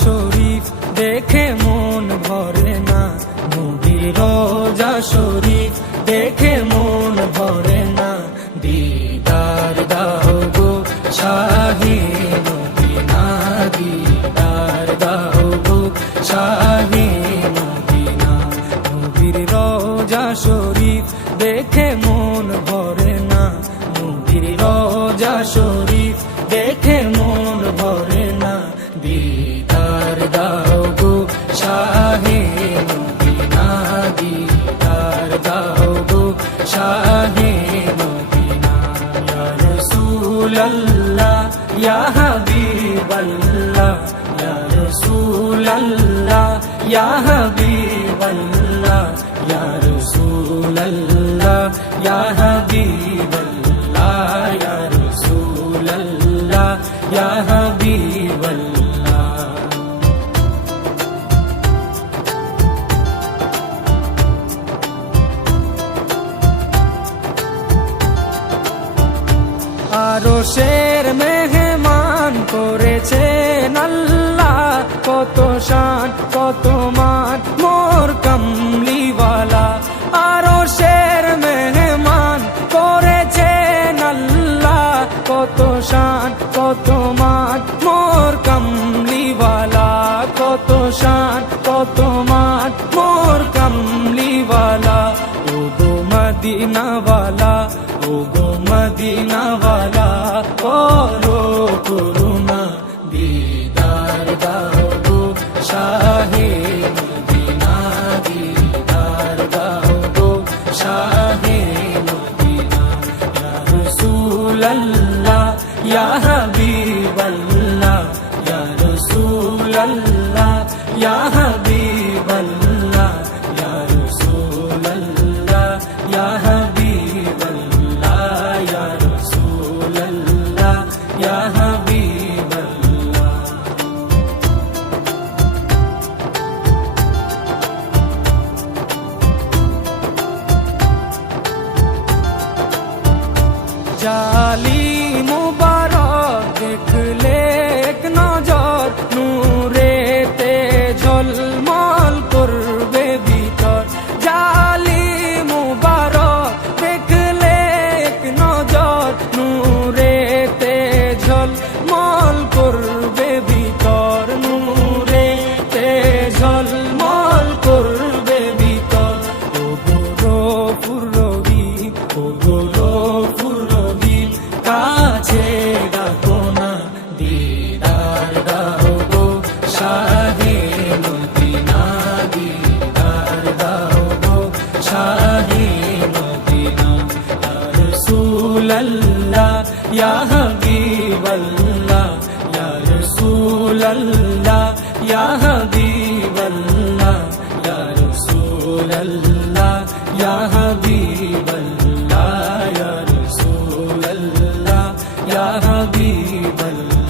শরীফ দেখে মন ভরে না, নবীর রোজা শরীফ দেখে মন ভরে না। দিদার দাও গো শাহে মদিনা, দিদার দাও গো শাহে মদিনা। নবীর রোজা শরীফ দেখে মন ভরে না, নবীর রোজা শরীফ দেখে মন ভরে না। দিদার দাও গো শাহে মদিনা, দিদার দাও গো শাহে মদিনা। ইয়া রাসূলুল্লাহ ইয়া হাবিবাল্লাহ, ইয়া রাসূলুল্লাহ ইয়া হাবিবাল্লাহ, ইয়া রাসূলুল্লাহ ইয়া হাবিবাল্লাহ, ইয়া রাসূলুল্লাহ ইয়া হাবিবাল্লাহ। আরশের মেহমান করেছেন আল্লাহ, কত শান কত মান মোর কামলিওয়ালা। আরশের মেহমান করেছেন আল্লাহ, কত শান কত মান মোর কামলিওয়ালা, কত শান কত মান মোর কামলিওয়ালা। ও গো মদিনাওয়ালা, ও গো মদিনাওয়ালা, করো করুণা, দিদার দাও গো শাহে মদিনা, দিদার দাও গো শাহে মদিনা। ইয়া রাসূলুল্লাহ ইয়া হাবিবাল্লাহ, ইয়া রাসূলুল্লাহ ইয়া হাবিবাল্লাহ, ইয়া রাসূলুল্লাহ ইয়া হাবিবাল্লাহ, ইয়া রাসূলুল্লাহ ইয়া হাবিবাল্লাহ। জালি মুবারক দেখলে এক নজর, নূরেতে ঝলমল করবে ভিতর। জালি মুবারক দেখলে এক নজর, নূরেতে ঝলমল করবে ভিতর, নূরেতে ঝলমল করবে ভিতর। ও গো রহিম, ও গো রহিম, কাছে ডাকো না, দিদার দাও গো শাহে মদিনা, দিদার দাও গো শাহে মদিনা। ইয়া রাসূলুল্লাহ ইয়া হাবিবাল্লাহ, ইয়া রাসূলুল্লাহ ইয়া হাবিবাল্লাহ, ইয়া রাসূলুল্লাহ ইয়া হাবিবাল্লাহ, ইয়া রাসূলুল্লাহ ইয়া হাবিবাল্লাহ।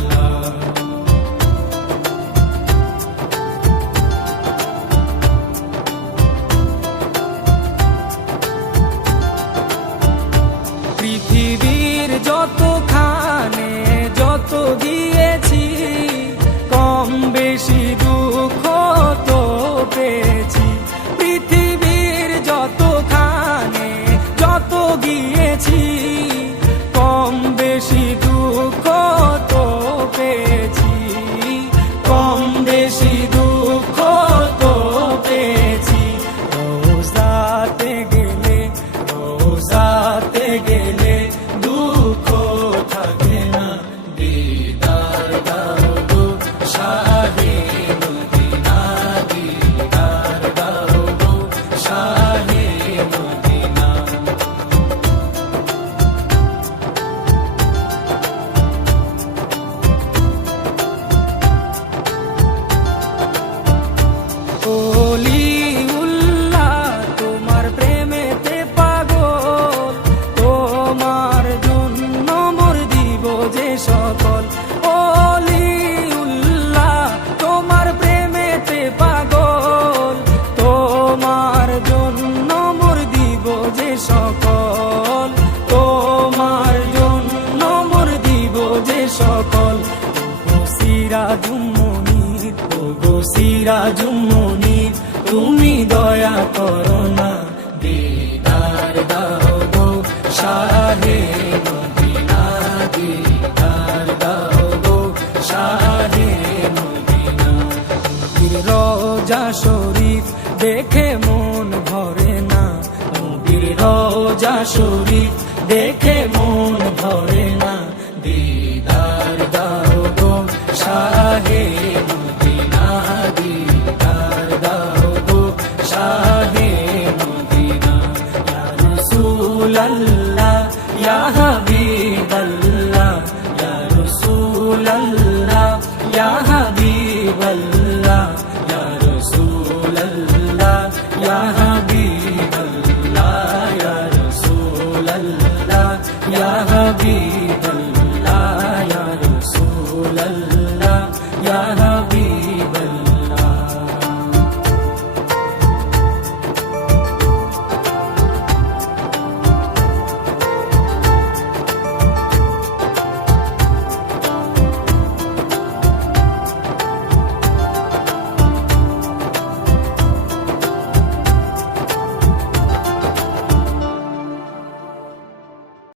পৃথিবীর যতখানে যত দিয়েছি, কম বেশি দুঃখ তো পেয়েছি। পৃথিবীর যতখানে যত সিরাজুম মুনির তুমি দয়া করো না, দিদার দাও গো শাহে মদিনা, দিদার দাও গো শাহে মদিনা। নবীর রওজা শরীফ দেখে মন ভরে না, নবীর রওজা শরীফ দেখে মন ভরে না, দিদার দাও গো শাহে মদিনা, দিদার দাও গো শাহে মদিনা। ইয়া রাসূলাল্লাহ ইয়া হাবিবাল্লাহ, ইয়া রাসূলাল্লাহ ইয়া হাবিবাল্লাহ, ইয়া রাসূলাল্লাহ